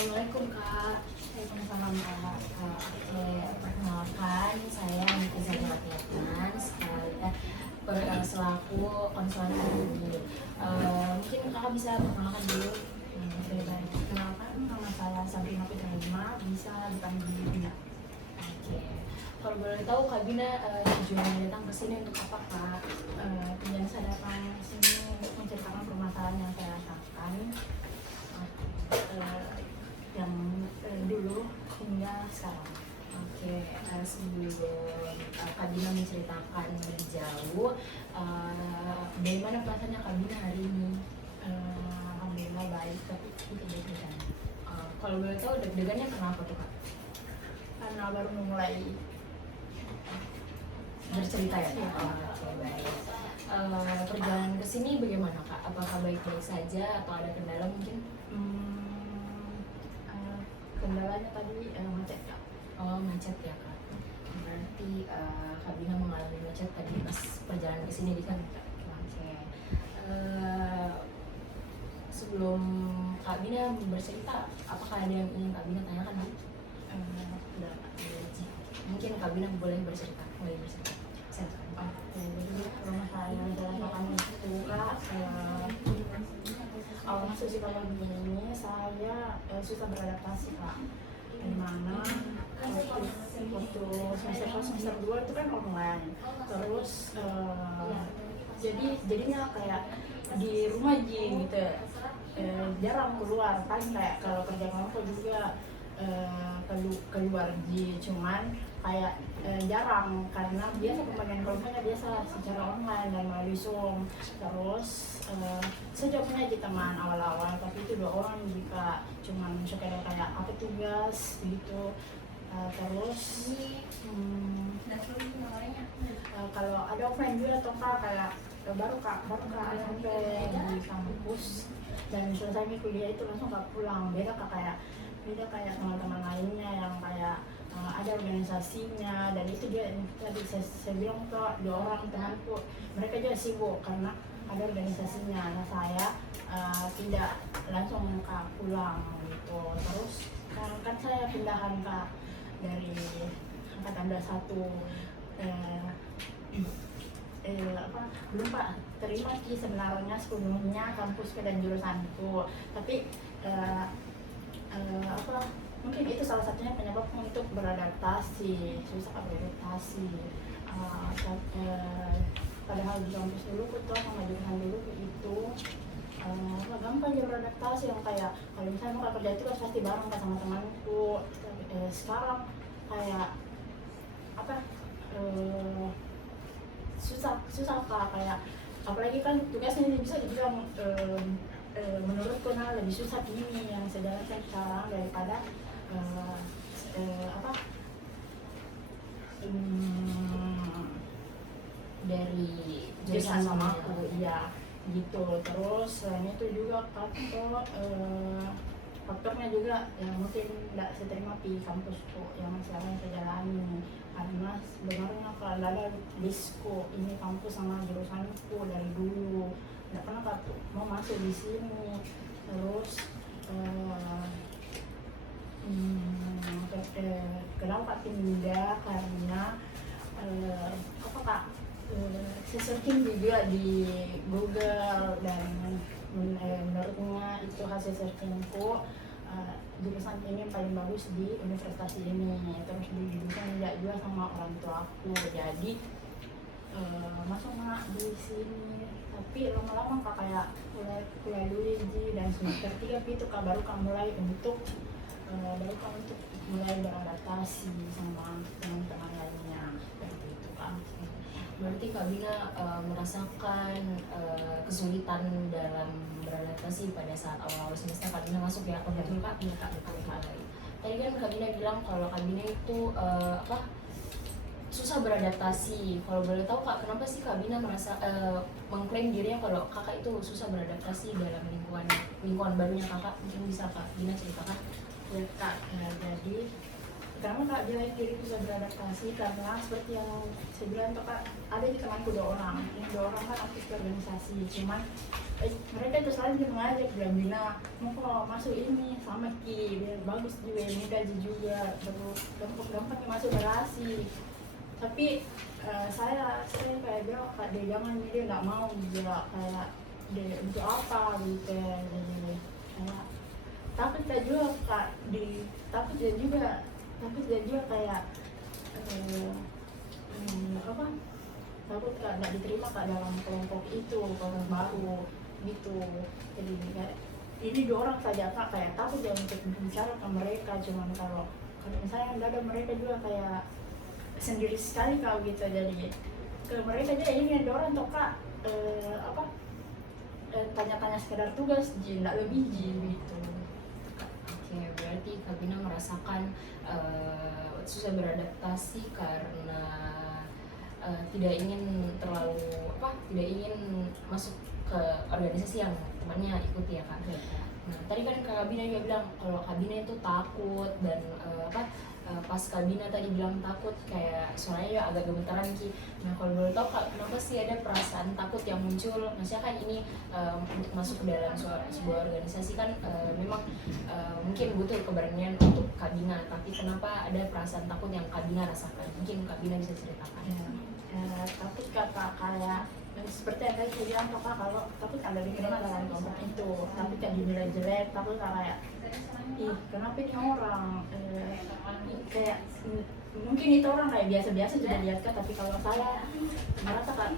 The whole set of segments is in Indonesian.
Assalamualaikum Kak. Waalaikumsalam Kak. Oke, perkenalkan saya Netizen Latihan selaku konselor ini. Mungkin Kakak bisa perkenalkan dulu. Oke, baik. Kenalkan nama saya Sabrina Putra Lima, bisa dipanggil Bina. Oke. Kalau boleh tahu Kak Bina tujuannya datang ke sini untuk apa Kak? Tujuan saya datang ke sini untuk menceritakan permasalahan yang saya rasakan yang dulu hingga sekarang. Oke, sebelum Kak Bina menceritakan lebih jauh, bagaimana perasaannya Kak Bina hari ini? Alhamdulillah baik, tapi itu deg-degan. Kalau boleh tahu deg-degannya kenapa tuh Kak? Karena baru memulai Bercerita ya? Iya. Oke, baik. Perjalanan ke sini bagaimana Kak? Apakah baik-baik saja atau ada kendala mungkin? Kendalanya tadi macet Kak. Oh, macet ya Kak. Berarti Kak Bina mengalami macet tadi pas perjalanan ke sini kan? Oke. Sebelum Kak Bina bercerita, apakah ada yang ingin Kak Bina tanyakan nih? Udah. Mungkin Kak Bina boleh bercerita, Silakan. Jadi rumah saya yang saya rasakan itu Kak, awal masuk psikologi ini saya susah beradaptasi Kak. Dimana waktu semester 1 semester 2 itu kan online, terus jadinya kayak di rumah aja gitu, jarang keluar kan, kayak kalau kerja kelompok juga keluar ji, cuman kayak jarang karena biasa pembagian kelompoknya biasa secara online dan melalui Zoom. Terus saya juga punya aja teman awal-awal, tapi itu 2 orang jika cuman sekedar kayak apa tugas gitu. Terus kalau ada offline juga atau kayak baru kak sampai di kampus dan selesai kuliah itu langsung gak pulang. Beda kayak teman-teman lainnya yang kayak ada organisasinya, dan itu dia tadi saya bilang tuh 2 orang temanku, mereka juga sibuk karena ada organisasinya. Nah saya tidak langsung pulang gitu. Terus kan saya pindahan Kak dari angkatan 21, belum Pak terima sih sebenarnya sepenuhnya kampusku dan jurusanku, tapi mungkin itu salah satunya penyebab untuk beradaptasi, susah beradaptasi. Padahal di kampus dulu tuh sama jurusan dulu itu gampang ya beradaptasi, yang kayak kalau misalnya mau kerja itu kan pasti bareng kan sama temanku. Sekarang kayak susah Kak, kayak apalagi kan tugasnya ini bisa dibilang menurutku lebih susah ini yang saya jalankan sekarang daripada dari jurusan sama aku, iya gitu. Terus selain itu juga faktornya juga yang mungkin tidak saya terima di kampusku yang sekarang saya jalani, karena sebenarnya kalau ada disko ini kampus sama jurusanku dari dulu tidak pernah mau masuk di sini. Terus kenapa pindah karena saya searching juga di Google, dan menurutnya itu hasil searchingku jurusan ini yang paling bagus di universitas ini. Terus di jurusan juga sama orang tua aku, jadi masuk di sini. Tapi lama-lama Kak kayak mulai dulu dan semester 3 itu Kak baru mulai untuk mulai beradaptasi sama teman-teman lainnya seperti itu Kak. Berarti Kak Bina merasakan kesulitan dalam beradaptasi pada saat awal-awal semester Kak Bina masuk ya, betul Kak? Iya Kak, betul Kak. Tadi kan Kak Bina bilang kalau Kak Bina itu susah beradaptasi. Kalau boleh tahu Kak, kenapa sih Kak Bina merasa mengklaim dirinya kalau Kakak itu susah beradaptasi dalam lingkungan barunya Kakak? Mungkin bisa Kak Bina ceritakan? Ya Kak, jadi Karena kak bilang diri bisa beradaptasi karena seperti yang saya bilang tuh kak, ada di temanku 2 orang, ini 2 orang kan aktif di organisasi, cuman mereka itu selalu mengajak bilang Bina mau kok masuk ini sama Ki, biar bagus juga, mudah juga, gampang masuk relasi. Tapi saya kayak bilang kak dia jangan, dia nggak mau dia kayak dia untuk apa gitu, jadi kayak takut kita juga kak takut dia juga kayak apa, takut kak nggak diterima kak dalam kelompok itu kelompok baru gitu. Jadi kayak ini 2 orang saja kak kayak takut ya untuk bicara ke mereka, cuman kalau misalnya nggak ada mereka juga kayak sendiri sekali kak gitu. Jadi ke mereka aja ini ada orang tuh kak apa tanya-tanya sekedar tugas ji nggak lebih ji gitu. Oke, berarti Kak Bina merasakan susah beradaptasi karena tidak ingin tidak ingin masuk ke organisasi yang temannya ikuti ya Kak. Nah, tadi kan Kak Bina juga bilang kalau Kak Bina itu takut dan pas Kak Bina tadi bilang takut kayak suaranya ya agak gemetaran Ki. Nah, kalau boleh tahu Kak, kenapa sih ada perasaan takut yang muncul? Maksudnya kan ini untuk masuk ke dalam sebuah organisasi kan memang mungkin butuh keberanian untuk Kak Bina, tapi kenapa ada perasaan takut yang Kak Bina rasakan? Mungkin Kak Bina bisa ceritakan. Takut kakak kayak seperti yang tadi saya bilang kakak, kalau takut ada diterima dalam kelompok itu, takut yang dinilai jelek, takut kayak ih kenapa ini orang kayak mungkin itu orang kayak biasa-biasa juga lihat kak, tapi kalau saya merasa kak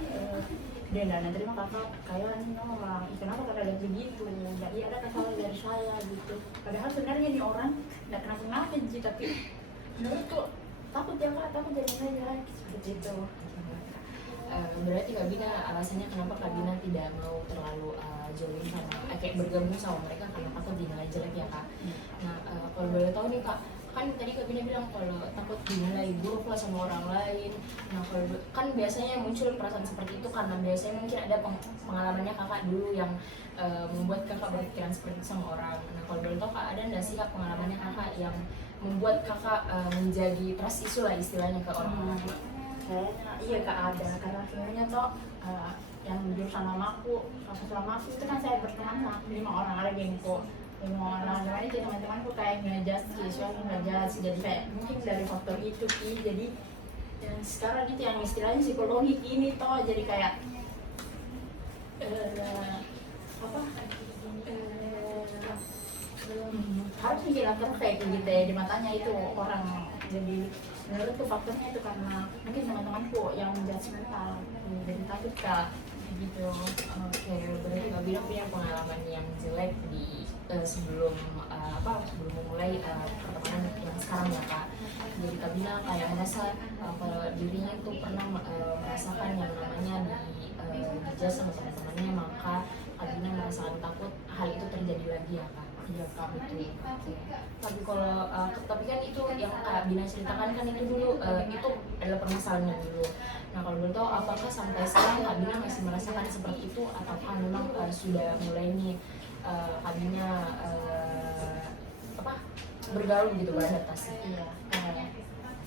dia nggak terima kakak kayak ini orang kenapa kakak lihat begitu, jadi ada kesalahan dari saya gitu, padahal sebenarnya ini orang nggak kenapa-kenapa sih, tapi menurutku takut ya kak, takut jadi saya seperti itu. Berarti Kak Bina alasannya kenapa Kak Bina tidak mau terlalu join sama kayak bergabung sama mereka karena takut dinilai jelek ya Kak. Nah, kalau boleh tahu nih Kak, kan tadi Kak Bina bilang kalau takut dinilai buruk lah sama orang lain. Nah, kalau kan biasanya muncul perasaan seperti itu karena biasanya mungkin ada pengalamannya Kakak dulu yang membuat Kakak berpikiran seperti itu sama orang. Nah, kalau boleh tahu Kak, ada nggak sih Kak pengalamannya Kakak yang membuat Kakak menjadi trust issue lah istilahnya ke orang-orang? Kayaknya iya kak ada, karena sebenarnya toh yang jurusan lamaku, kampus lamaku itu kan saya berteman sama 5 orang, ada gengku 5 orang, jadi teman-temanku kayak ngejudge siswa, ngejudge, jadi kayak mungkin dari faktor itu Ki, jadi yang sekarang itu yang istilahnya psikologi ini toh, jadi kayak harus bikin perfect gitu ya di matanya itu orang. Jadi menurutku faktornya itu karena mungkin teman-temanku yang judgmental, jadi takut kak gitu. Oke, berarti Kak Bina punya pengalaman yang jelek di sebelum memulai pertemanan yang sekarang ya Kak. Jadi Kak Bina kayak merasa kalau dirinya itu pernah merasakan yang namanya dijudge sama teman-temannya, maka Kak Bina merasakan takut hal itu terjadi lagi ya Kak. Iya kak betul. Tapi kalau tapi kan itu yang Kak Bina ceritakan kan itu dulu itu adalah permasalahannya dulu. Nah, kalau boleh tahu apakah sampai sekarang Kak Bina masih merasakan seperti itu ataukah memang sudah mulai nih Kak Bina bergaul gitu, beradaptasi? Iya,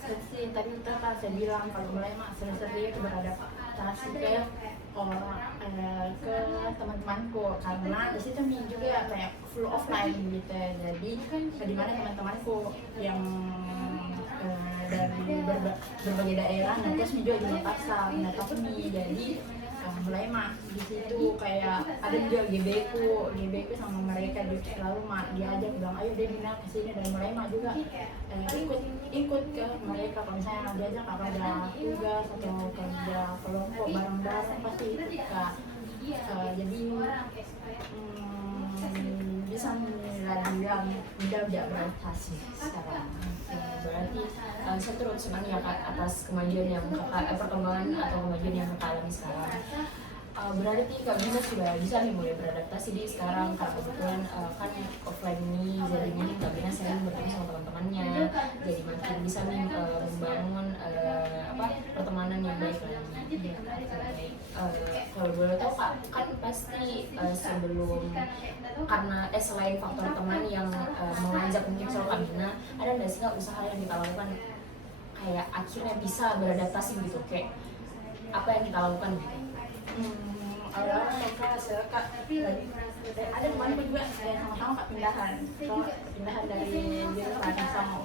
seperti tadi kak saya bilang kalau mulai mak sering-sering itu beradaptasi ke orang ke teman-temanku, karena di situ juga kayak full offline gitu, jadi di mana teman-temanku yang dari berbagai daerah, nah terus juga di Makassar, nah tapi nih jadi mulai mak di situ kayak ada juga GBku sama mereka juga, lalu mak diajak bilang ayo deh Bina kesini, dan mulai mak juga ikut ke mereka kalau misalnya diajak apa ada tugas atau kerja kelompok bareng-bareng pasti ikut kak. Jadi bisa dibilang mudah beradaptasi sekarang. Berarti saya turut senang ya Kak atas kemajuan yang Kakak perkembangan atau kemajuan yang Kakak alami sekarang. Berarti Kak Bina sudah bisa nih mulai beradaptasi di sekarang karena kebetulan kan offline ini, jadi mungkin Kak Bina sering bertemu sama teman-temannya, jadi makin bisa nih membangun pertemanan yang baik lagi. Kalau boleh tahu Kak, kan pasti sebelum karena selain faktor teman yang mengajak mungkin soal Kabina, ada nggak sih Kak usaha yang kita lakukan kayak akhirnya bisa beradaptasi gitu, kayak apa yang kita lakukan gitu? Awalnya kak ada temanku juga sama-sama kak pindahan dari jurusan sama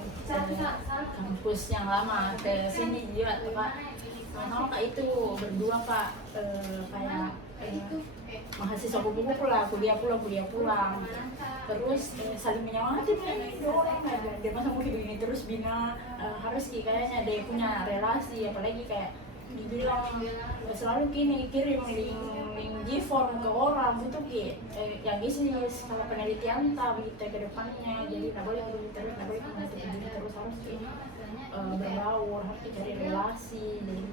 kampus yang lama ke sini juga tuh kak, sama-sama kak itu berdua kak, kayak mahasiswa kupu-kupu lah, kuliah pulang terus saling menyemangati nih dua orang kayak dia masa mau begini terus bina, harus kayaknya dia punya relasi, apalagi kayak dibilang selalu kirim link G-form ke orang itu yang bisnis kalau penelitian begitu ke depannya, jadi nggak boleh begini terus, nggak boleh begini terus, harus berbaur, harus cari relasi, jadi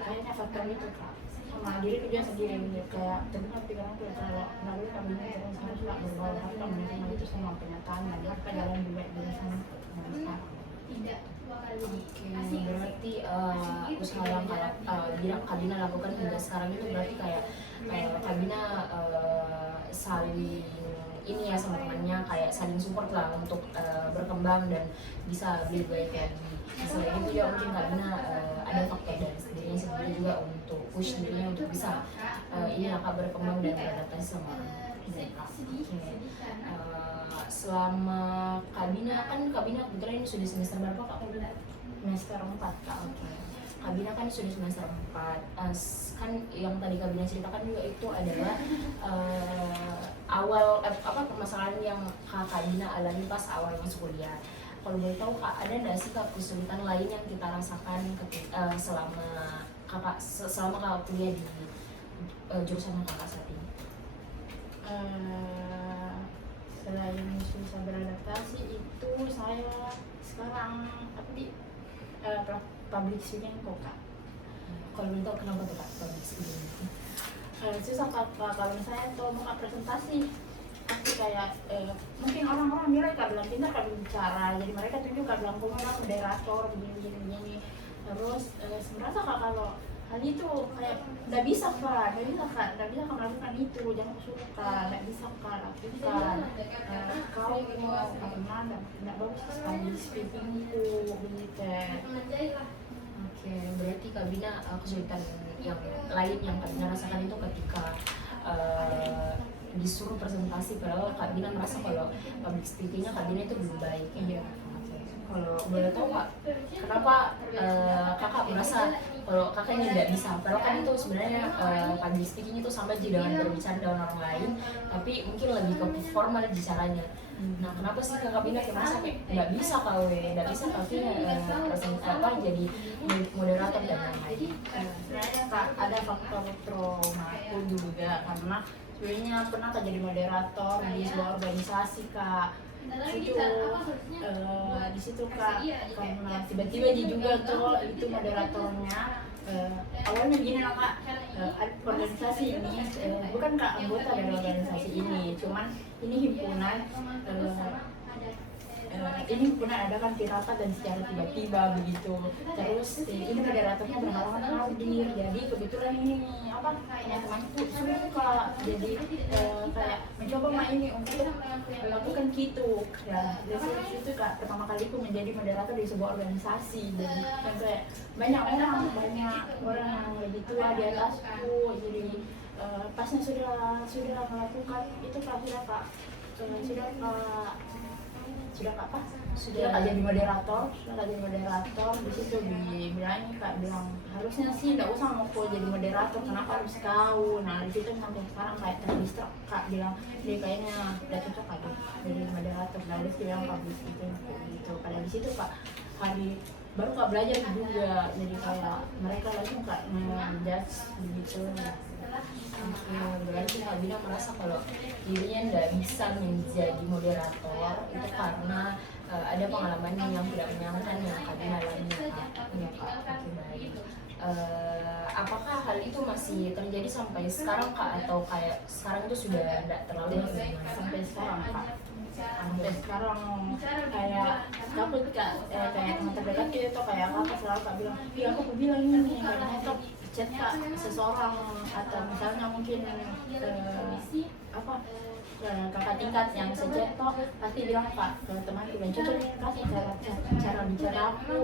kayaknya faktor itu kak, sama diri juga sendiri kayak terdengar pikiran tuh kalau nggak boleh kami terus harus nggak berbaur, harus menerima itu semua kenyataan dan harus jalan juga sama sekarang. Oke, berarti usaha yang bilang Kabina lakukan hingga sekarang itu berarti kayak Kabina saling ini ya sama temannya, kayak saling support lah untuk berkembang dan bisa lebih baik lagi. Selain itu juga mungkin Kabina ada faktor dari dirinya sendiri juga untuk push dirinya untuk bisa ini Kak berkembang dan beradaptasi sama mereka. Selama Kabina kebetulan ini sudah semester berapa Kak? Semester 4 kak. Oke. Kabina kan sudah semester 4. Kan yang tadi Kabina ceritakan juga itu adalah awal permasalahan yang Kabina alami pas awal masuk kuliah. Kalau boleh tahu Kak, ada nggak sih Kak kesulitan lain yang kita rasakan selama Kakak kuliah di jurusan Kakak saat ini? Selain susah beradaptasi itu saya sekarang public speaking kok kak. Kalau boleh tahu kenapa tuh Kak public speaking? Susah kak kalau misalnya tuh mau presentasi, pasti kayak mungkin orang-orang bilang kak bilang pintar kak bicara, jadi mereka tunjuk kak bilang kamu kan moderator begini. Terus sebenarnya kak kalau hal itu kayak nggak bisa kak melakukan itu, jangan suka, nggak bisa kak lakukan, kau mau karena nggak bagus sekali speakingku begitu. Oke, berarti Kabina kesulitan yang lain yang Kabina rasakan itu ketika disuruh presentasi, padahal Kabina merasa kalau public speakingnya Kabina itu belum baik. Iya. Kalau boleh tahu Kak, kenapa Kakak merasa kalau Kakak ini tidak bisa? Padahal kan itu sebenarnya public speaking itu sama aja dengan berbicara dengan orang lain, tapi mungkin lebih ke formal bicaranya. Nah, kenapa sih Kakak Bina merasa kayak nggak bisa nggak bisa jadi moderator dan lain-lain? Sebenarnya kak ada faktor traumaku juga, karena sebenarnya pernah kak jadi moderator di sebuah organisasi kak. Itu di situ kak, karena tiba-tiba juga tuh itu moderatornya awalnya gini lah kak, organisasi ini bukan kak anggota dari organisasi ini, cuman ini himpunan ada kan tirakat dan secara tiba-tiba begitu. Terus ini moderatornya berhalangan hadir, jadi kebetulan ini teman-temanku suka jadi kayak mencoba ini untuk melakukan gitu ya. Dari situ kak pertama kali aku menjadi moderator di sebuah organisasi, jadi kayak banyak orang yang lebih tua di atasku, jadi pasnya sudah melakukan itu kak, sudah kak jadi moderator, di situ dibilangin kak bilang harusnya sih nggak usah mau jadi moderator, kenapa harus kau. Nah di situ sampai sekarang kayak terdistrak kak, bilang dia kayaknya udah cocok lagi jadi moderator, lalu dia bilang public speaking gitu. Pada di situ kak hari baru kak belajar juga, jadi kayak mereka langsung kak ngejudge begitu. Berarti Kak Bina merasa kalau dirinya tidak bisa menjadi moderator itu karena ada pengalaman yang tidak menyenangkan yang Kak Bina alami. Ya Kak, oke baik. Apakah hal itu masih terjadi sampai sekarang Kak, atau kayak sekarang itu sudah tidak terlalu Sampai sekarang kak sampai sekarang kayak takut kak, kayak teman terdekat gitu kayak apa selalu kak bilang, iya aku bilang ini karena itu chat kak seseorang atau misalnya mungkin apa kakak tingkat yang sejak toh pasti bilang kak ke temanku dan cocok nih kasih cara bicara aku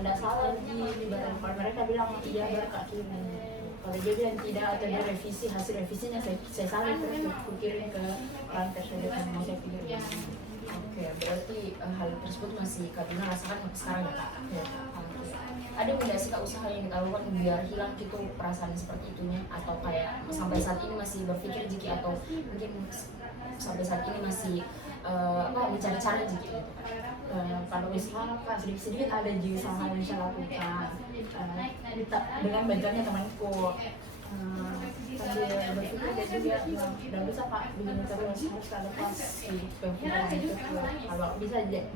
nggak salah di kalau mereka bilang iya baru kak kirim, kalau dia bilang tidak atau dia revisi hasil revisinya saya salin terus aku kirim ke orang tersebut yang mau saya kirim. Oke, berarti hal tersebut masih Kak Dina rasakan sampai sekarang ya Kak? Ya. Oke. Ada nggak sih Kak usaha yang kita lakukan biar hilang gitu perasaan seperti itunya? Atau kayak sampai saat ini masih berpikir Jiki atau mungkin sampai saat ini masih mencari cara Jiki gitu Kak? Kalau usaha kak sedikit-sedikit ada juga usaha yang saya lakukan dengan bantuannya temanku. Sambil berpikir dia juga udah bisa pak begini terus harus ada pas di pembukaan itu kalau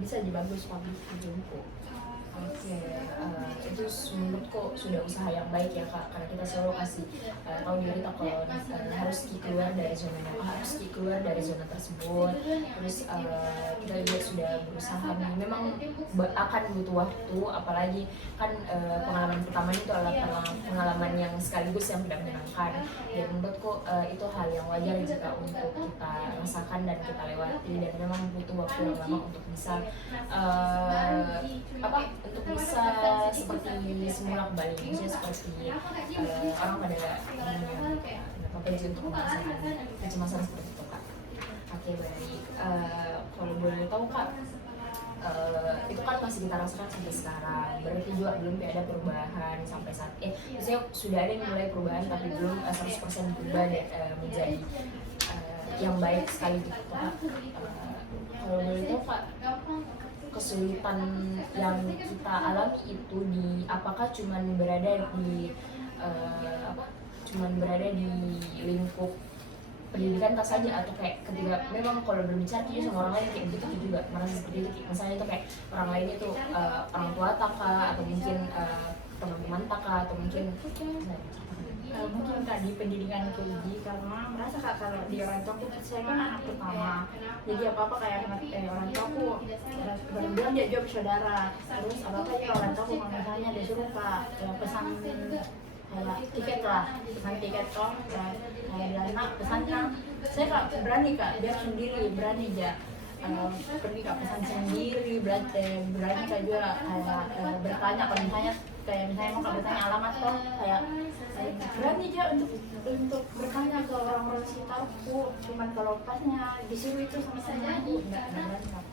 bisa dibagus pak hidupku. Oke, itu menurutku sudah usaha yang baik ya Kak, karena kita selalu kasih tahu diri kita kalau harus keluar dari zona nyaman, harus keluar dari zona tersebut. Terus kita juga sudah berusaha, memang akan butuh waktu, apalagi kan pengalaman pertama itu adalah pengalaman yang sekaligus yang tidak menyenangkan. Dan menurutku itu hal yang wajar jika untuk kita rasakan dan kita lewati, dan memang butuh waktu yang lama untuk bisa untuk bisa seperti semula kembali, maksudnya seperti orang pada berjanji untuk merasakan kecemasan seperti itu Kak. Oke, baik. Kalau boleh tahu Kak, itu kan masih kita rasakan sampai sekarang, berarti juga belum ada perubahan sampai saat maksudnya sudah ada yang mulai perubahan tapi belum 100% berubah menjadi yang baik sekali gitu Kak. Kalau boleh tahu Kak, kesulitan yang kita alami itu apakah cuman berada di lingkup pendidikan tak saja, atau kayak ketika memang kalau berbicara kita sama orang lain kayak gitu juga merasa seperti itu, misalnya itu kayak orang lain itu orang tua taka atau mungkin teman-teman taka atau mungkin mungkin kak di pendidikan KJ karena merasa kak kalau di orang tua saya kan anak pertama, jadi apa kayak orang tua aku bilang dia jawab saudara, terus apa ya orang tua aku kalau misalnya dia suruh kak pesan kayak tiket lah, pesan tiket toh kayak anak pesannya saya kak berani kak biar sendiri berani aja pergi kak pesan sendiri, berani kak juga kayak bertanya kalau misalnya mau kak bertanya alamat toh kayak berani aja untuk bertanya ke orang-orang sekitarku, cuman kalau pasnya disuruh itu sama saya nggak berani kak.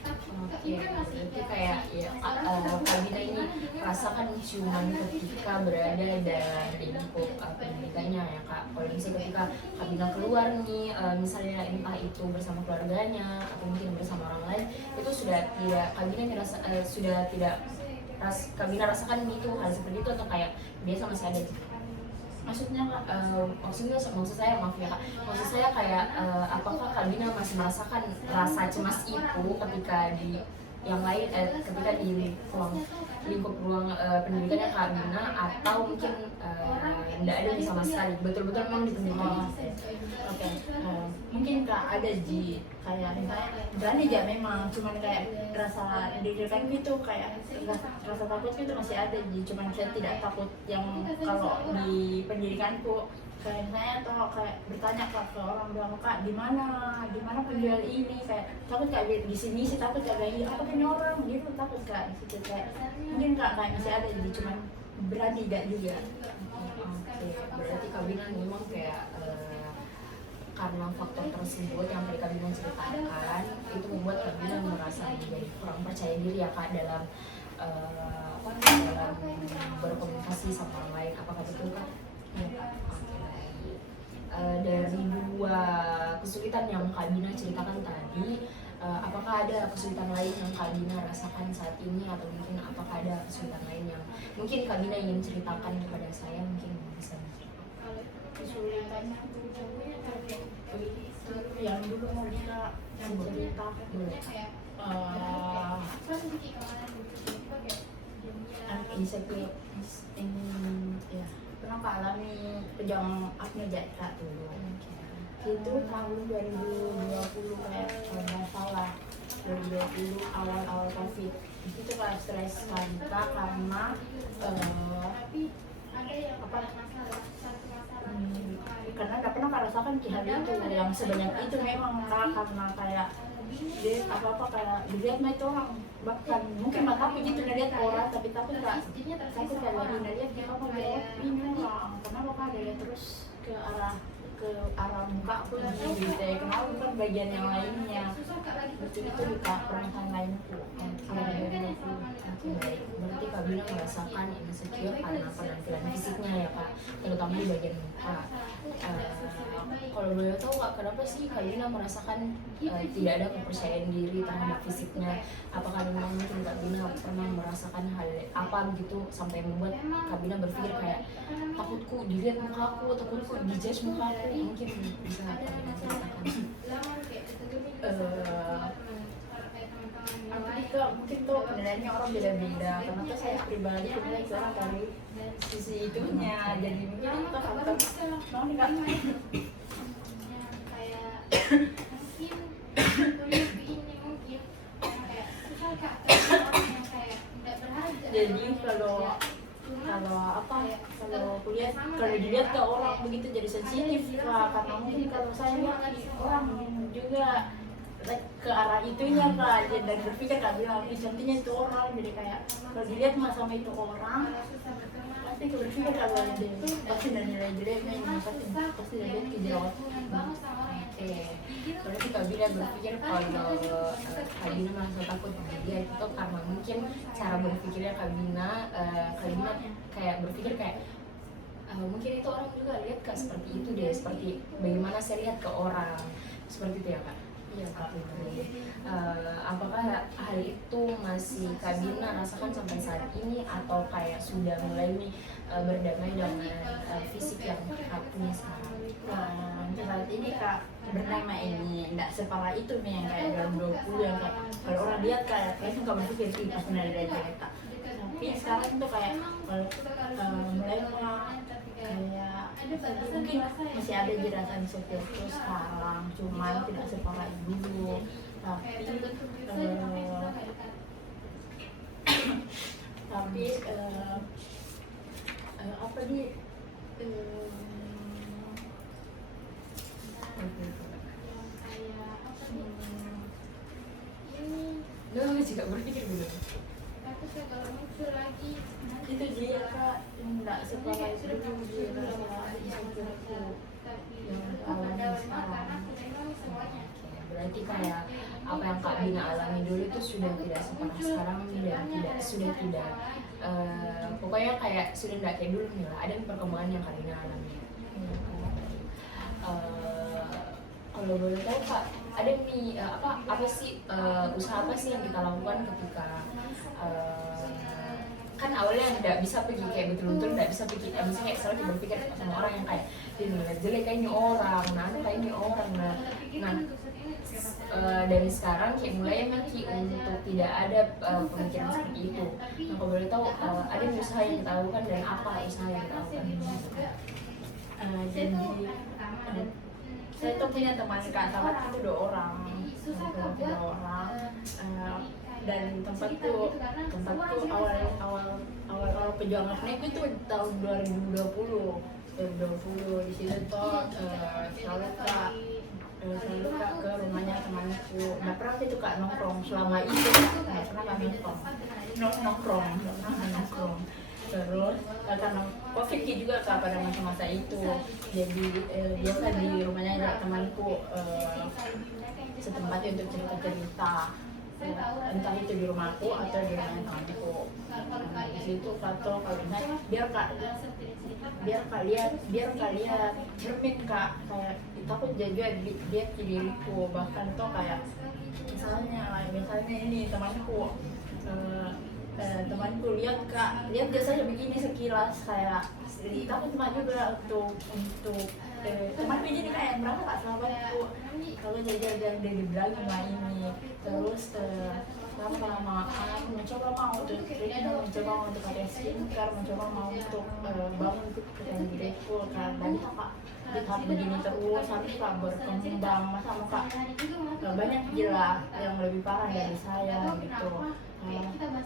Oke, berarti kayak ya Kak Dina ini rasakan cuman ketika berada di lingkup pendidikannya ya Kak. Kalau misalnya ketika Kak Dina keluar nih, misalnya entah itu bersama keluarganya atau mungkin bersama orang lain, itu sudah tidak Kak Dina Kak Dina rasakan itu hal seperti itu, atau kayak biasa masih ada gitu? Maksudnya kak? Maksud saya maaf ya Kak, maksud saya kayak apakah Kak Dina masih merasakan rasa cemas itu ketika di yang lain ketika di lingkup ruang pendidikannya Kak Dina, atau mungkin tidak ada sama sekali, betul-betul memang di pendidikan? Oke, mungkin kak ada kayak misalnya berani aja memang, cuman kayak rasa diri itu kayak rasa takut itu masih ada cuman saya tidak takut yang kalau di pendidikanku kayak misalnya atau kayak bertanya ke orang bilang kak di mana penjual ini, kayak takut kak di sini sih takut kak kayak apa punya orang gitu, takut kak di situ kayak mungkin kak kayak masih ada cuman berani tidak juga. Oke, berarti Kak Dina memang kayak karena faktor tersebut yang tadi Kak Dina ceritakan itu membuat Kak Dina merasa menjadi kurang percaya diri ya Kak dalam dalam berkomunikasi sama orang lain, apakah betul Kak? Ya. Dari dua kesulitan yang Kak Dina ceritakan tadi, apakah ada kesulitan lain yang Kak Dina rasakan saat ini, atau mungkin apakah ada kesulitan lain yang mungkin Kak Dina ingin ceritakan kepada saya, mungkin bisa kesulitannya yang dulu mau kita cerita ini ya pernah kak alami pejang apnya jatah dulu. itu tahun 2020 kayak kalau nggak salah 2020 awal-awal covid itu kayak stres kita karena apa karena nggak pernah merasakan hal itu yang sebanyak itu memang Kak, karena kayak dia apa kayak dilihat itu orang bahkan mungkin mata aku gitu ngeliat orang tapi takut kalau lagi ngeliat dia kamu lihat ini orang kenapa Kak dia terus ke arah muka aku gitu ya kenapa bukan bagian yang lainnya itu di perasaan lainku Baik, berarti Kak Bina merasakan insecure karena penampilan fisiknya ya Kak, terutama di bagian muka. Kalau boleh tahu Kak, kenapa sih Kak Bina merasakan tidak ada kepercayaan diri terhadap fisiknya? Apakah memang mungkin Kak Bina pernah merasakan hal apa gitu sampai membuat Kak Bina berpikir kayak takutku dilihat mukaku, takutku dijudge mukaku, mungkin bisa Kak Bina ceritakan? Mungkin tuh penilaiannya orang beda-beda karena tuh saya pribadi penilai orang dari sisi itunya jadi mungkin itu faktor mau nih Kak jadi kalau kuliah kalau dilihat ke orang begitu jadi sensitif Kak karena mungkin kalau saya lihat orang juga ke arah itunya Kak dan berpikir Kak bilang cantiknya itu orang jadi kayak kalau dilihat sama itu orang pasti berpikir kalau dia pasti dan nilai jeleknya ini pasti dilihat kejerawat. Berarti Kak Bina berpikir kalau Kak Bina merasa takut dia itu karena mungkin cara berpikirnya Kak Bina kayak berpikir kayak mungkin itu orang juga lihat Kak seperti itu deh, seperti bagaimana saya lihat ke orang seperti itu ya Kak. Iya Kak. Apakah hal itu masih Kak Bina rasakan sampai saat ini atau kayak sudah mulai berdamai dengan fisik yang Kak punya sekarang? Untuk saat ini Kak bernama ini tidak separah itu nih yang kayak dalam 20 yang kayak kalau orang lihat kayak langsung kamu pikir sih pas dari cerita tapi sekarang tuh kayak mulai kayak mungkin masih ada jelasan seperti itu sekarang cuman tidak separah dulu tapi apa di Lu juga berpikir gitu? itu dia Kak enggak separah itu dulu dia rasa insecure yang alami sekarang. Berarti kayak apa yang Kak Bina alami dulu itu sudah tidak separah sekarang dan sudah tidak pokoknya kayak sudah tidak kayak dulu nih lah, ada perkembangan yang Kak Bina alami. Kalau boleh tahu Kak, ada nih apa sih usaha apa sih yang kita lakukan ketika kan awalnya tidak bisa pergi kayak betul-betul tidak bisa pergi, misalnya kayak selalu berpikir sama orang yang kayak dia ngeliat jelek kayak ini orang, nah kayak ini orang, nah dari sekarang kayak mulai nanti untuk tidak ada pemikiran seperti itu. Nah kalau boleh tahu ada usaha yang kita lakukan dan apa usaha yang kita lakukan? Jadi saya tuh punya teman Kak sahabat itu 2 orang dan tempatku awal perjuangan aku itu tahun 2020 di situ tuh selalu Kak ke rumahnya temanku nggak pernah itu Kak nongkrong selama itu nggak pernah kami nongkrong terus karena covid juga Kak pada masa-masa itu jadi biasa di rumahnya ada temanku setempatnya untuk cerita-cerita entah itu di rumahku atau di rumah temanku. Di situ kata kalian biar kalian cermin Kak kayak takut jaga dia diriku bahkan tuh kayak misalnya ini temanku lihat Kak lihat biasanya begini sekilas kayak takut cuma juga untuk temanku jadi kayak berapa Kak sahabatku kalau jajar dia dibilang sama ini terus lama mencoba mau untuk mencoba untuk ada skincare mencoba mau untuk bangun untuk diriku kan dan Kak di tahap begini terus harus kak berkembang, masa mau kak banyak gila yang lebih parah dari saya gitu.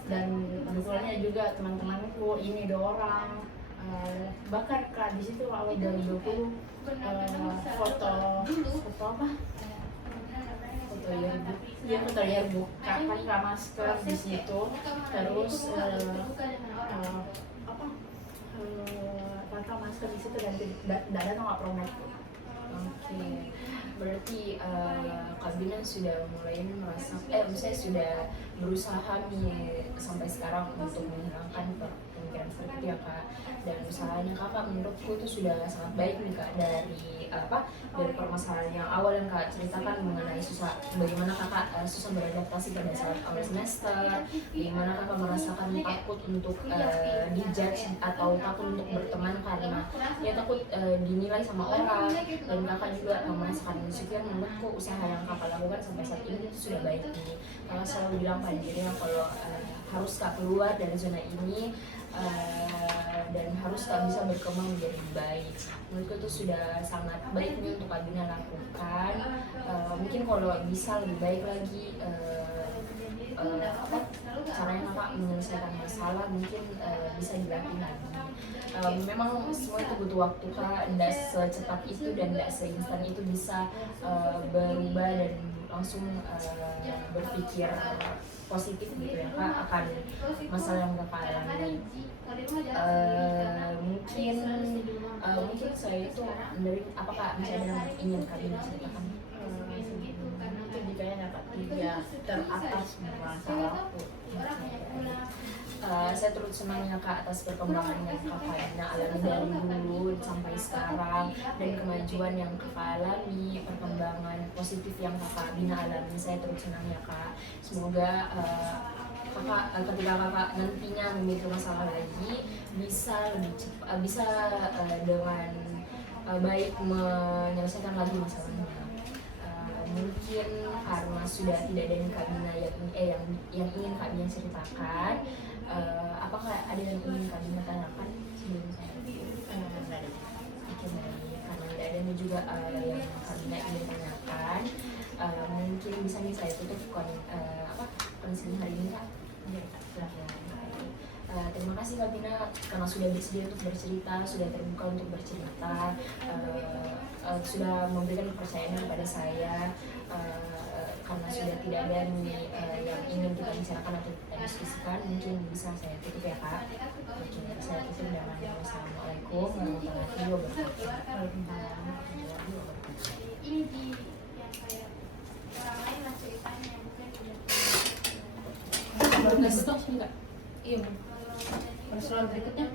Dan kebetulannya juga teman-temanku ini 2 orang, bahkan kak di situ awal 2020 foto apa, foto yearbook, ya foto yearbook kak kan kak masker di situ, terus apa pakai masker di situ dan tidak ada nggak promek. Oke, berarti Kak Bina sudah mulai merasa, misalnya sudah berusaha nih sampai sekarang untuk menghilangkan pemikiran seperti itu ya Kak. Dan usahanya Kakak menurutku itu sudah sangat baik nih Kak, dari permasalahan yang awal yang Kak ceritakan mengenai bagaimana Kakak susah beradaptasi pada saat awal semester, bagaimana Kakak merasakan takut untuk dijudge atau takut untuk berteman karena ya takut dinilai sama orang, dan Kakak juga merasakan insecure. Menurutku usaha yang Kakak lakukan sampai saat ini itu sudah baik nih. Kakak selalu bilang pada dirinya kalau harus Kak keluar dari zona ini, dan harus Kak bisa berkembang menjadi lebih baik. Menurutku itu sudah sangat baik nih untuk Kak Bina lakukan. Mungkin kalau bisa lebih baik lagi caranya Kakak menyelesaikan masalah mungkin bisa dilatih lagi. Memang semua itu butuh waktu Kak, tidak secepat itu dan tidak seinstan itu bisa berubah dan langsung berpikir positif gitu ya Kak akan masalah yang Kakak alami. Mungkin saya itu dari apakah masih ada yang ingin kalian ceritakan? Itu dikayaknya kak tiga teratas masalahku. Saya turut senang ya Kak atas perkembangan yang Kakak Bina alami dari dulu sampai sekarang, dan kemajuan yang Kakak alami, perkembangan positif yang Kakak Bina alami. Saya turut senang ya Kak. Semoga Kakak ketika Kakak nantinya memiliki masalah lagi bisa lebih cepat, bisa dengan baik menyelesaikan lagi masalahnya. Mungkin karena sudah tidak ada yang Kak Bina yang ingin Kak Bina ceritakan, apakah ada yang ingin Kak Bina tanyakan sebelum saya? Oke, baik. Karena tidak ada juga yang Kak Bina ingin tanyakan, mungkin bisa nih saya tutup konseling hari ini Kak. Silakan. Terima kasih Kak Bina karena sudah bersedia untuk bercerita, sudah terbuka untuk bercerita, sudah memberikan kepercayaan kepada saya, karena sudah tidak ada yang ingin kita bicarakan atau kita diskusikan. Mungkin bisa saya tutup ya Kak. Oke, saya tutup dengan wassalamualaikum warahmatullahi wabarakatuh. Ini di yang kayak orang lain lah ceritanya mungkin udah Baru nggak stop enggak? Iya. kalau Persoalan berikutnya.